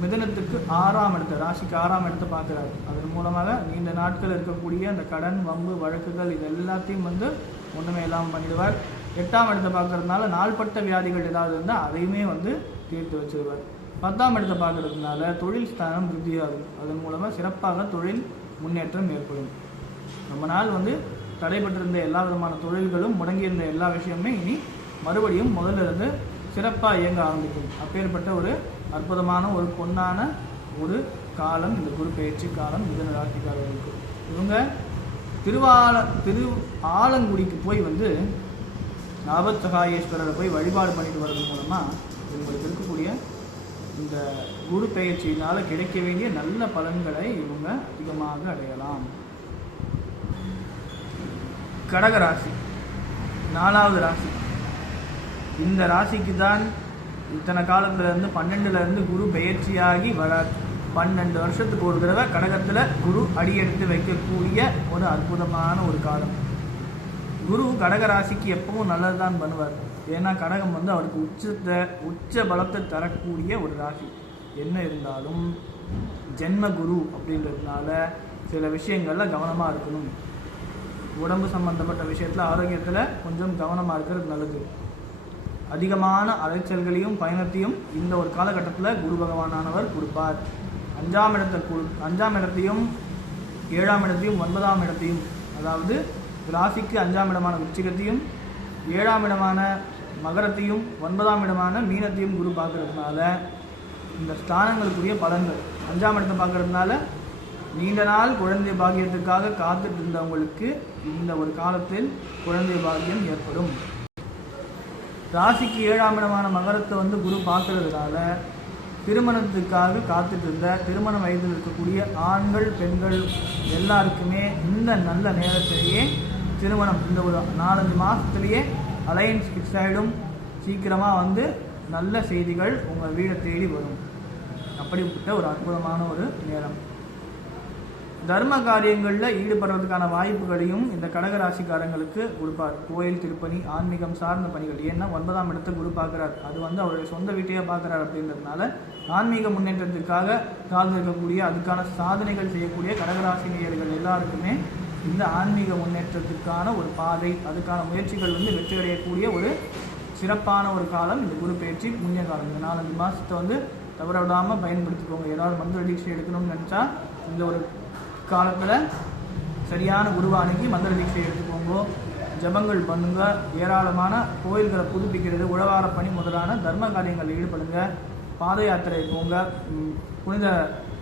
மிதுனத்துக்கு 6ஆம் இடத்தை, ராசிக்கு 6ஆம் இடத்தை பார்க்குறாரு. அதன் மூலமாக நீண்ட நாட்கள் இருக்கக்கூடிய அந்த கடன், வம்பு, வழக்குகள் இது எல்லாத்தையும் வந்து ஒன்றுமே இல்லாமல் பண்ணிடுவார். 8ஆம் இடத்தை பார்க்கறதுனால நாள்பட்ட வியாதிகள் ஏதாவது இருந்தால் அதையுமே வந்து தீர்த்து வச்சிருவார். 10ஆம் இடத்தை பார்க்கறதுனால தொழில் ஸ்தானம் விருத்தியாகும். அதன் மூலமாக சிறப்பாக தொழில் முன்னேற்றம் ஏற்படும். ரொம்ப நாள் வந்து தடைபட்டிருந்த எல்லா விதமான தொழில்களும், முடங்கியிருந்த எல்லா விஷயமுமே இனி மறுபடியும் முதல்ல இருந்து சிறப்பாக இயங்க ஆரம்பிக்கும். அப்பேற்பட்ட ஒரு அற்புதமான ஒரு பொன்னான ஒரு காலம் இந்த குரு பெயர்ச்சி காலம் மிதுன ராசிக்காரர்களுக்கு. இவங்க ஆலங்குடிக்கு போய் வந்து ஆபத் சகாயேஸ்வரரை போய் வழிபாடு பண்ணிட்டு வர்றது மூலமாக இவங்களுக்கு இருக்கக்கூடிய இந்த குரு பெயர்ச்சியினால் கிடைக்க வேண்டிய நல்ல பலன்களை இவங்க அதிகமாக அடையலாம். கடகராசி 4வது ராசி. இந்த ராசிக்கு தான் இத்தனை காலத்திலேருந்து 12லேருந்து குரு பெயர்ச்சியாகி வர 12 வருஷத்துக்கு ஒரு தடவை கடகத்தில் குரு அடியெடுத்து வைக்கக்கூடிய ஒரு அற்புதமான ஒரு காலம். குரு கடகராசிக்கு எப்பவும் நல்லது தான் பண்ணுவார். ஏன்னா கடகம் அவருக்கு உச்ச பலத்தை தரக்கூடிய ஒரு ராசி. என்ன இருந்தாலும் ஜென்ம குரு அப்படின்றதுனால சில விஷயங்களில் கவனமாக இருக்கணும். உடம்பு சம்பந்தப்பட்ட விஷயத்தில் ஆரோக்கியத்தில் கொஞ்சம் கவனமாக இருக்கிறது நல்லது. அதிகமான அலைச்சல்களையும் பயணத்தையும் இந்த ஒரு காலகட்டத்தில் குரு பகவானானவர் கொடுப்பார். 5ஆம் இடத்தையும் 7ஆம் இடத்தையும் 9ஆம் இடத்தையும், அதாவது ராசிக்கு 5ஆம் இடமான விருச்சிகத்தையும் 7ஆம் இடமான மகரத்தையும் 9ஆம் இடமான மீனத்தையும் குரு பார்க்கறதுனால இந்த ஸ்தானங்களுக்குரிய பலன்கள். 5ஆம் இடத்தை பார்க்கறதுனால நீண்ட நாள் குழந்தை பாக்கியத்துக்காக காத்துட்டு இருந்தவங்களுக்கு இந்த ஒரு காலத்தில் குழந்தை பாக்கியம் ஏற்படும். ராசிக்கு 7ஆம் இடமான மகரத்தை குரு பார்க்கறதுனால திருமணத்துக்காக காத்துட்டு இருந்த திருமண வயதில் இருக்கக்கூடிய ஆண்கள் பெண்கள் எல்லாருக்குமே இந்த நல்ல நேரத்திலேயே திருமணம், இந்த ஒரு 4-5 மாதத்துலேயே அலையன்ஸ் ஃபிக்ஸ் ஆகிடும். சீக்கிரமாக நல்ல செய்திகள் உங்கள் வீடை தேடி வரும். அப்படிப்பட்ட ஒரு அற்புதமான ஒரு நேரம். தர்ம காரியங்களில் ஈடுபடுறதுக்கான வாய்ப்புகளையும் இந்த கடகராசிக்காரங்களுக்கு கொடுப்பார். கோயில் திருப்பணி ஆன்மீகம் சார்ந்த பணிகள். ஏன்னா 9ஆம் இடத்தை குரு பார்க்குறார். அது அவருடைய சொந்த வீட்டையே பார்க்குறார். அப்படின்றதுனால ஆன்மீக முன்னேற்றத்துக்காக சார்ந்திருக்கக்கூடிய அதுக்கான சாதனைகள் செய்யக்கூடிய கடகராசினியர்கள் எல்லாருக்குமே இந்த ஆன்மீக முன்னேற்றத்துக்கான ஒரு பாதை, அதுக்கான முயற்சிகள் வெற்றி அடையக்கூடிய ஒரு சிறப்பான ஒரு காலம் இந்த குரு பயிற்சி புண்ணிய காலம். இந்த 4-5 மாதத்தை தவற விடாமல் பயன்படுத்திக்கோங்க. ஏதாவது மந்திர தீட்சை எடுக்கணும்னு நினச்சா இந்த ஒரு காலத்தில் சரியான குருவானிக்கு மந்திர தீட்சை எடுத்துக்கோங்க. ஜபங்கள் பண்ணுங்க. ஏராளமான கோயில்களை புதுப்பிக்கிறது, உழவார பணி முதலான தர்ம காரியங்களில் ஈடுபடுங்க. பாத யாத்திரை போங்க. புனித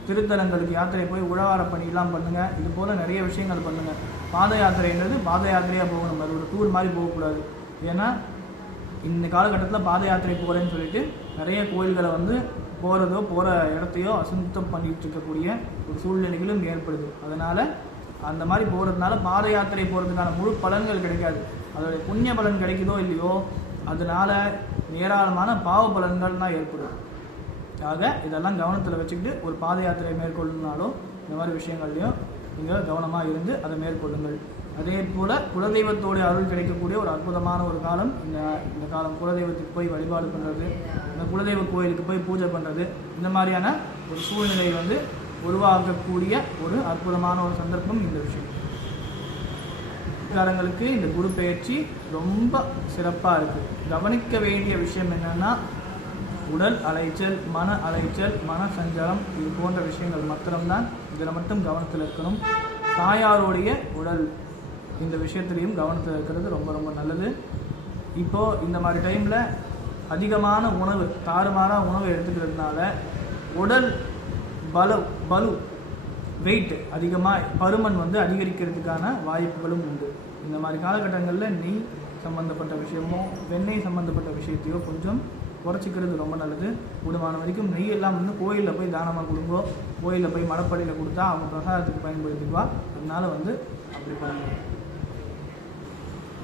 திருத்தலங்களுக்கு யாத்திரை போய் உழவார பணியெல்லாம் பண்ணுங்க. இது போல் நிறைய விஷயங்கள் பண்ணுங்க. பாத யாத்திரைன்றது பாத யாத்திரையாக போகணும். அது ஒரு டூர் மாதிரி போகக்கூடாது. ஏன்னா இந்த காலகட்டத்தில் பாத யாத்திரை போகிறேன்னு சொல்லிட்டு நிறைய கோயில்களை போகிற இடத்தையோ அசுத்தம் பண்ணிட்டு இருக்கக்கூடிய ஒரு சூழ்நிலைகளும் ஏற்படுது. அதனால் அந்த மாதிரி போகிறதுனால பாத யாத்திரை போகிறதுக்கான முழு பலன்கள் கிடைக்காது. அதோடைய புண்ணிய பலன் கிடைக்குதோ இல்லையோ, அதனால் ஏராளமான பாவ பலன்கள் தான் ஏற்படும். ஆக இதெல்லாம் கவனத்தில் வச்சுக்கிட்டு ஒரு பாத யாத்திரை மேற்கொள்ளுனாலும் இந்த மாதிரி விஷயங்கள்லையும் நீங்கள் கவனமாக இருந்து அதை மேற்கொள்ளுங்கள். அதே போல் குலதெய்வத்தோடைய அருள் கிடைக்கக்கூடிய ஒரு அற்புதமான ஒரு காலம் இந்த காலம். குலதெய்வத்துக்கு போய் வழிபாடு பண்ணுறது, இந்த குலதெய்வ கோயிலுக்கு போய் பூஜை பண்ணுறது, இந்த மாதிரியான ஒரு சூழ்நிலை உருவாக்கக்கூடிய ஒரு அற்புதமான ஒரு சந்தர்ப்பம் இந்த விஷயம். காரங்களுக்கு இந்த குரு பெயர்ச்சி ரொம்ப சிறப்பாக இருக்குது. கவனிக்க வேண்டிய விஷயம் என்னென்னா, உடல் அலைச்சல், மன அலைச்சல், மன சஞ்சலம், இது போன்ற விஷயங்கள் மாத்திரம்தான். இதில் மட்டும் கவனத்தில் இருக்கணும். தாயாருடைய உடல், இந்த விஷயத்துலையும் கவனத்தில் இருக்கிறது ரொம்ப ரொம்ப நல்லது. இப்போது இந்த மாதிரி டைமில் அதிகமான உணவு, தாறுமாறாக உணவு எடுத்துக்கிறதுனால உடல் பலு வெயிட் அதிகமாக பருமன் அதிகரிக்கிறதுக்கான வாய்ப்புகளும் உண்டு. இந்த மாதிரி காலகட்டங்களில் நெய் சம்மந்தப்பட்ட விஷயமோ வெண்ணெய் சம்மந்தப்பட்ட விஷயத்தையோ கொஞ்சம் குறைச்சிக்கிறது ரொம்ப நல்லது. கூடுமான வரைக்கும் நெய் எல்லாம் கோயிலில் போய் தானமாக கொடுங்கோ. கோயிலில் போய் மடப்படியில் கொடுத்தா அவங்க பிரசாதத்துக்கு பயன்படுத்திக்குவா. அதனால அப்படி பண்ணுங்க.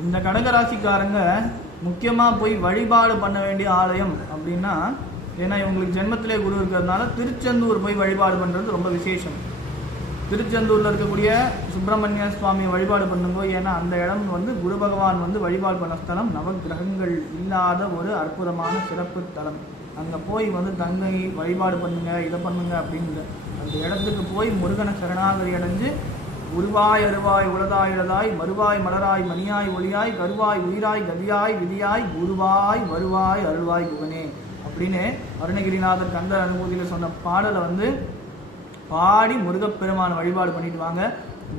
இந்த கடகராசிக்காரங்க முக்கியமாக போய் வழிபாடு பண்ண வேண்டிய ஆலயம் அப்படின்னா, ஏன்னா இவங்களுக்கு ஜென்மத்திலே குரு இருக்கிறதுனால திருச்செந்தூர் போய் வழிபாடு பண்ணுறது ரொம்ப விசேஷம். திருச்செந்தூரில் இருக்கக்கூடிய சுப்பிரமணிய சுவாமியை வழிபாடு பண்ணுங்க. ஏன்னா அந்த இடம் குரு பகவான் வழிபாடு பண்ண ஸ்தலம், நவகிரகங்கள் இல்லாத ஒரு அற்புதமான சிறப்பு தலம். அங்கே போய் தங்கை வழிபாடு பண்ணுங்க, இதை பண்ணுங்க அப்படின்னு அந்த இடத்துக்கு போய் முருகனை சரணாகதி அடைஞ்சு உருவாய் அருவாய் உலதாய் இழதாய் மறுவாய் மலராய் மணியாய் ஒளியாய் கருவாய் உயிராய் கதியாய் விதியாய் குருவாய் வருவாய் அருள்வாய் குகனே அப்படின்னு அருணகிரிநாதர் கந்தர் அனுபூதியில் சொன்ன பாடலை பாடி முருகப்பெருமான வழிபாடு பண்ணிட்டு வாங்க.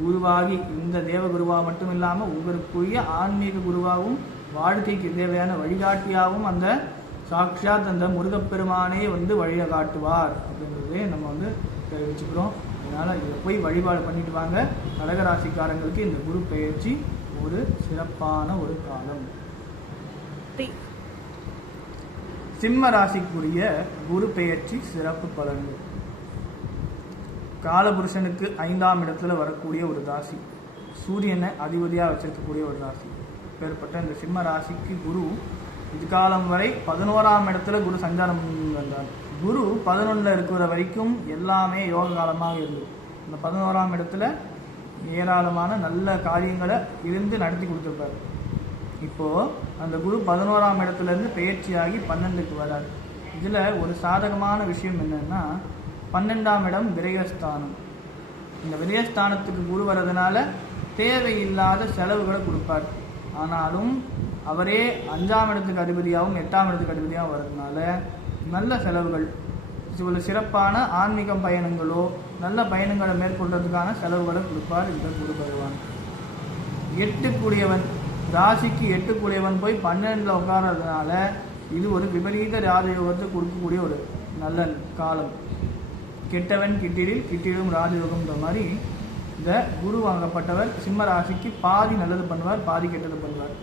குருவாகி இந்த தேவ குருவா மட்டும் இல்லாமல் உங்களுக்குரிய ஆன்மீக குருவாகவும் வாழ்க்கைக்கு தேவையான வழிகாட்டியாகவும் அந்த சாட்சாத் அந்த முருகப்பெருமானே வழியை காட்டுவார் அப்படின்றதே நம்ம தெரிவிச்சுக்கிறோம். அதனால் இதை போய் வழிபாடு பண்ணிட்டு வாங்க. கடகராசிக்காரங்களுக்கு இந்த குரு பெயர்ச்சி ஒரு சிறப்பான ஒரு காலம். சிம்ம ராசிக்குரிய குரு பெயர்ச்சி சிறப்பு பலன்கள். காலபுருஷனுக்கு 5ஆம் இடத்துல வரக்கூடிய ஒரு ராசி, சூரியனை அதிபதியாக வச்சிருக்கக்கூடிய ஒரு ராசி. பேர்பட்ட இந்த சிம்ம ராசிக்கு குரு இது காலம் வரை 11ஆம் இடத்துல குரு சஞ்சாரம் வந்தார். குரு 11ல் இருக்கிற வரைக்கும் எல்லாமே யோக காலமாக இருந்தது. இந்த 11ஆம் இடத்துல ஏராளமான நல்ல காரியங்களை இருந்து நடத்தி கொடுத்துருப்பார். இப்போ அந்த குரு 11ஆம் இடத்துல இருந்து பெயர்ச்சியாகி 12க்கு வரார். இதுல ஒரு சாதகமான விஷயம் என்னன்னா, 12ஆம் இடம் விரயஸ்தானம். இந்த விரயஸ்தானத்துக்கு குரு வர்றதுனால தேவையில்லாத செலவுகளை கொடுப்பார். ஆனாலும் அவரே 5ஆம் இடத்துக்கு அதிபதியாகவும் 8ஆம் இடத்துக்கு அதிபதியாகவும் வர்றதுனால நல்ல செலவுகள், சிறப்பான ஆன்மீக பயணங்களோ நல்ல பயணங்களை மேற்கொள்றதுக்கான செலவுகளை கொடுப்பார் இந்த குரு பகவான். 8 ராசிக்கு 8 போய் 12ல் உட்கார்றதுனால இது ஒரு விபரீத ராஜயோகத்தை கொடுக்கக்கூடிய ஒரு நல்ல காலம். கெட்டவன் கிட்டிடில் கிட்டிடும் ராஜயோகம்ன்ற மாதிரி இந்த குரு வாங்கப்பட்டவர் சிம்ம ராசிக்கு பாதி நல்லது பண்ணுவார், பாதி கெட்டது பண்ணுவார்.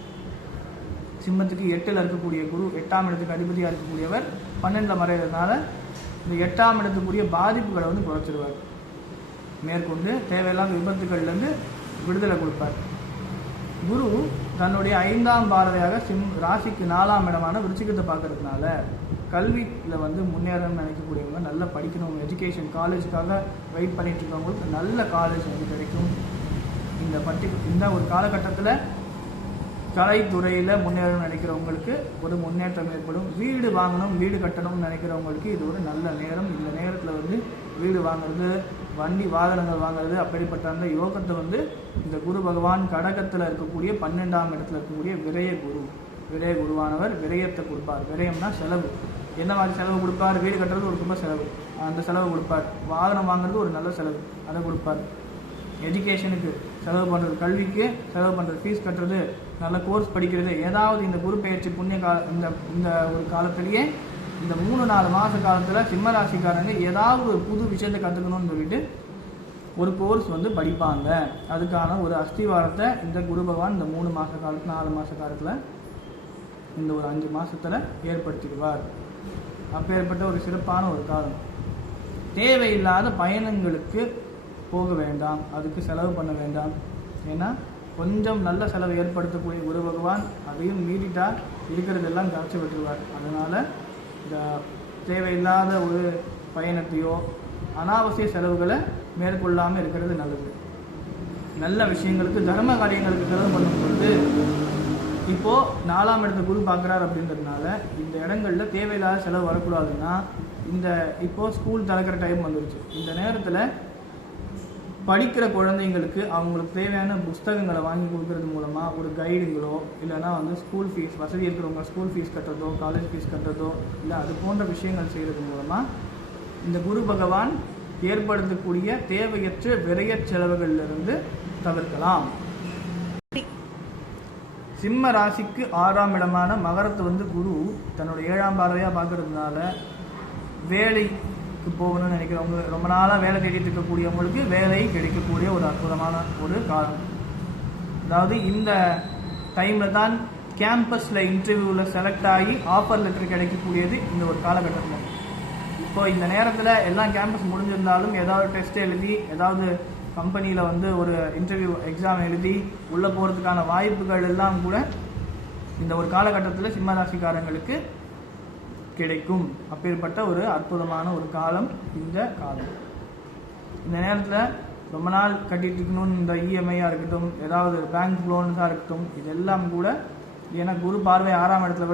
சிம்மத்துக்கு 8ல் இருக்கக்கூடிய குரு 8ஆம் இடத்துக்கு அதிபதியாக இருக்கக்கூடியவர் 12ல் மறைகிறதுனால இந்த 8ஆம் இடத்துக்குரிய பாதிப்புகளை குறைச்சிடுவார். மேற்கொண்டு தேவையில்லாத விபத்துக்கள்லேருந்து விடுதலை கொடுப்பார். குரு தன்னுடைய 5ஆம் பார்வையாக ராசிக்கு 4ஆம் இடமான விருச்சிகத்தை பார்க்கறதுனால கல்வியில் முன்னேறணும்னு நினைக்கக்கூடியவங்க, நல்லா படிக்கணும், எஜுகேஷன் காலேஜுக்காக வெயிட் பண்ணிட்டு இருக்கவங்களுக்கு நல்ல காலேஜ் கிடைக்கும். இந்த ஒரு காலகட்டத்தில் கலைத்துறையில் முன்னேறணும்னு நினைக்கிறவங்களுக்கு ஒரு முன்னேற்றம் ஏற்படும். வீடு வாங்கணும், வீடு கட்டணும்னு நினைக்கிறவங்களுக்கு இது ஒரு நல்ல நேரம். இந்த நேரத்தில் வீடு வாங்குறது, வண்டி வாகனங்கள் வாங்குறது, அப்படிப்பட்ட அந்த யோகத்தை இந்த குரு பகவான் கடகத்தில் இருக்கக்கூடிய 12ஆம் இடத்துல இருக்கக்கூடிய விரய குருவானவர் விரயத்தை கொடுப்பார். விரயம்னா செலவு. என்ன மாதிரி செலவு கொடுப்பார்? வீடு கட்டுறது ஒரு ரொம்ப செலவு, அந்த செலவு கொடுப்பார். வாகனம் வாங்குறது ஒரு நல்ல செலவு, அதை கொடுப்பார். எஜுகேஷனுக்கு செலவு பண்ணுறது, கல்விக்கு செலவு பண்ணுறது, ஃபீஸ் கட்டுறது, நல்ல கோர்ஸ் படிக்கிறது, ஏதாவது இந்த குரு பெயர்ச்சி புண்ணிய இந்த ஒரு காலத்திலேயே இந்த 3-4 மாத காலத்தில் சிம்ம ராசிக்காரங்க ஏதாவது ஒரு புது விஷயத்தை கற்றுக்கணும்னு சொல்லிட்டு ஒரு கோர்ஸ் படிப்பாங்க. அதுக்கான ஒரு அஸ்திவாரத்தை இந்த குரு பகவான் இந்த 3 மாத காலத்தில் 4 மாத காலத்தில் இந்த ஒரு 5 மாதத்தில் ஏற்படுத்திடுவார். அப்பேற்பட்ட ஒரு சிறப்பான ஒரு காலம். தேவையில்லாத பயணங்களுக்கு போக வேண்டாம், அதுக்கு செலவு பண்ண வேண்டாம். ஏன்னா கொஞ்சம் நல்ல செலவு ஏற்படுத்தக்கூடிய குரு பகவான் அதையும் மீறிட்டா இருக்கிறதெல்லாம் கரைச்சி விட்டுருவார். அதனால் இந்த தேவையில்லாத ஒரு பயணத்தையோ அனாவசிய செலவுகளை மேற்கொள்ளாமல் இருக்கிறது நல்லது. நல்ல விஷயங்களுக்கு, தர்ம காரியங்களுக்கு செலவு பண்ணும்பொழுது இப்போது 4ஆம் இடத்தை குரு பார்க்குறாரு அப்படின்றதுனால இந்த இடங்கள்ல தேவையில்லாத செலவு வரக்கூடாதுன்னா, இப்போது ஸ்கூல் திறக்கிற டைம் வந்துருச்சு. இந்த நேரத்தில் படிக்கிற குழந்தைங்களுக்கு அவங்களுக்கு தேவையான புஸ்தகங்களை வாங்கி கொடுக்கறது மூலமாக ஒரு கைடுங்களோ இல்லைனா ஸ்கூல் ஃபீஸ், வசதி இருக்கிறவங்க ஸ்கூல் ஃபீஸ் கட்டுறதோ காலேஜ் ஃபீஸ் கட்டுறதோ இல்லை அது போன்ற விஷயங்கள் செய்கிறது மூலமாக இந்த குரு பகவான் ஏற்படுத்தக்கூடிய தேவையற்ற விரைய செலவுகளிலிருந்து தவிர்க்கலாம். சிம்ம ராசிக்கு 6ஆம் இடமான மகரத்தை குரு தன்னோட 7ஆம் பார்வையாக பார்க்கறதுனால வேலைக்கு போகணும்னு நினைக்கிறவங்க, ரொம்ப நாளாக வேலை தேடிட்டு இருக்கக்கூடியவங்களுக்கு வேலை கிடைக்கக்கூடிய ஒரு அற்புதமான ஒரு காலம். அதாவது இந்த டைமில் தான் கேம்பஸில் இன்டர்வியூவில் செலக்ட் ஆகி ஆஃபர் லெட்டர் கிடைக்கக்கூடியது இந்த ஒரு காலகட்டத்தில். இப்போ இந்த நேரத்தில் எல்லாம் கேம்பஸ் முடிஞ்சிருந்தாலும் ஏதாவது டெஸ்ட் எழுதி ஏதாவது கம்பெனியில் ஒரு இன்டர்வியூ எக்ஸாம் எழுதி உள்ளே போகிறதுக்கான வாய்ப்புகள் எல்லாம் கூட இந்த ஒரு காலகட்டத்தில் சிம்ம ராசிக்காரங்களுக்கு கிடைக்கும். அப்பேற்பட்ட ஒரு அற்புதமான ஒரு காலம் இந்த காலம். இந்த நேரத்தில் ரொம்ப நாள் கட்டிட்டு இருக்கணும்னு இந்த இஎம்ஐயாக இருக்கட்டும், ஏதாவது பேங்க் லோன்ஸாக இருக்கட்டும், இதெல்லாம் கூட ஏன்னா குரு பார்வை 6ஆம் இடத்துல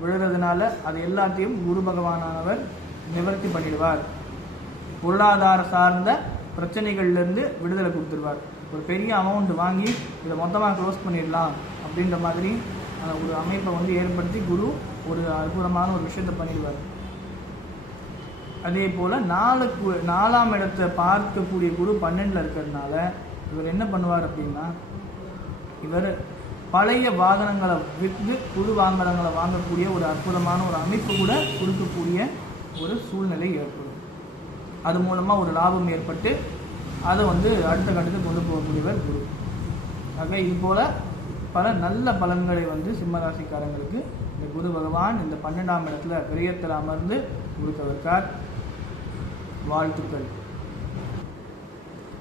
விழுறதுனால அது எல்லாத்தையும் குரு பகவானவர் நிவர்த்தி பண்ணிடுவார். பொருளாதார சார்ந்த பிரச்சனைகள்லேருந்து விடுதலை கொடுத்துருவார். ஒரு பெரிய அமௌண்ட் வாங்கி இதை மொத்தமாக க்ளோஸ் பண்ணிடலாம் அப்படின்ற மாதிரி ஒரு அமைப்பை ஏற்படுத்தி குரு ஒரு அற்புதமான ஒரு விஷயத்தை பண்ணிடுவார். அதே போல் 4ஆம் இடத்தை பார்க்கக்கூடிய குரு 12ல் இருக்கிறதுனால இவர் என்ன பண்ணுவார் அப்படின்னா, இவர் பழைய வாகனங்களை விற்று புது வாகனங்களை வாங்கக்கூடிய ஒரு அற்புதமான ஒரு அமைப்பு கூட கொடுக்கக்கூடிய ஒரு சூழ்நிலை ஏற்படும். அது மூலமாக ஒரு லாபம் ஏற்பட்டு அதை அடுத்த கட்டத்துக்கு கொண்டு போகக்கூடியவர் குரு. ஆக இது போல் பல நல்ல பலன்களை வந்து சிம்ம ராசிக்காரங்களுக்கு இந்த குரு பகவான் இந்த 12ஆம் இடத்துல கிரகத்தில் அமர்ந்து கொடுக்கவிருக்கார். வாழ்த்துக்கள்.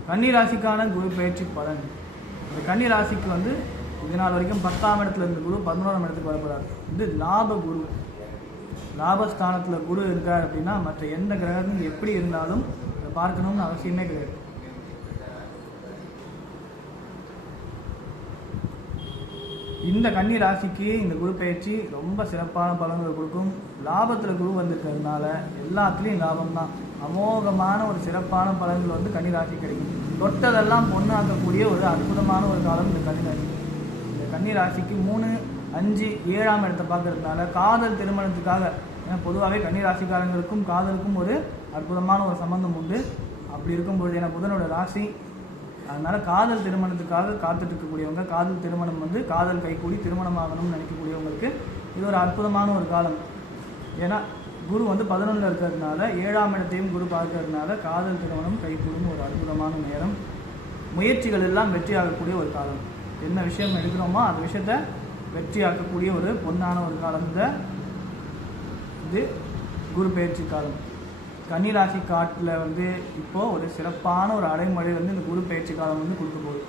கன்னி ராசிக்கான குரு பயிற்சி பலன். இந்த கன்னி ராசிக்கு வந்து இது நாள் வரைக்கும் 10ஆம் இடத்துல இருந்த குரு 11ஆம் இடத்துக்கு வரப்போறாரு. இது லாப குரு. லாபஸ்தானத்தில் குரு இருக்கார் அப்படின்னா மற்ற எந்த கிரகமும் எப்படி இருந்தாலும் அதை பார்க்கணும்னு அவசியமே கிடையாது. இந்த கன்னி ராசிக்கு இந்த குரு பயிற்சி ரொம்ப சிறப்பான பலன்களை கொடுக்கும். லாபத்தில் குரு வந்திருக்கிறதுனால எல்லாத்துலேயும் லாபம் தான். அமோகமான ஒரு சிறப்பான பலன்கள் வந்து கன்னி ராசி கிடைக்கும். தொட்டதெல்லாம் பொண்ணாக்கக்கூடிய ஒரு அற்புதமான ஒரு காலம் இந்த கன்னி ராசி. இந்த கன்னி ராசிக்கு 3, 5, 7ஆம் இடத்தை பார்க்கறதுனால காதல் திருமணத்துக்காக, ஏன்னா பொதுவாகவே கன்னி ராசிக்காரங்களுக்கும் காதலுக்கும் ஒரு அற்புதமான ஒரு சம்பந்தம் உண்டு. அப்படி இருக்கும்பொழுது ஏன்னா புதனோட ராசி, அதனால காதல் திருமணத்துக்காக காத்துட்டு இருக்கக்கூடியவங்க, காதல் திருமணம் வந்து காதல் கைகூடி திருமணம் ஆகணும்னு நினைக்கக்கூடியவங்களுக்கு இது ஒரு அற்புதமான ஒரு காலம். ஏன்னா குரு வந்து 11ல் இருக்கிறதுனால 7ஆம் இடத்தையும் குரு பார்க்கறதுனால காதல் திருமணம் கைகூடும் ஒரு அற்புதமான நேரம். முயற்சிகள் எல்லாம் வெற்றியாகக்கூடிய ஒரு காலம். என்ன விஷயம் எடுக்கிறோமோ அந்த விஷயத்த வெற்றியாக்கக்கூடிய ஒரு பொன்னான ஒரு காலம் இது குரு பயிற்சி காலம். கன்னிராசி காட்டில் வந்து இப்போது ஒரு சிறப்பான ஒரு அடைமழை வந்து இந்த குரு பயிற்சி காலம் வந்து கொடுக்க போகுது.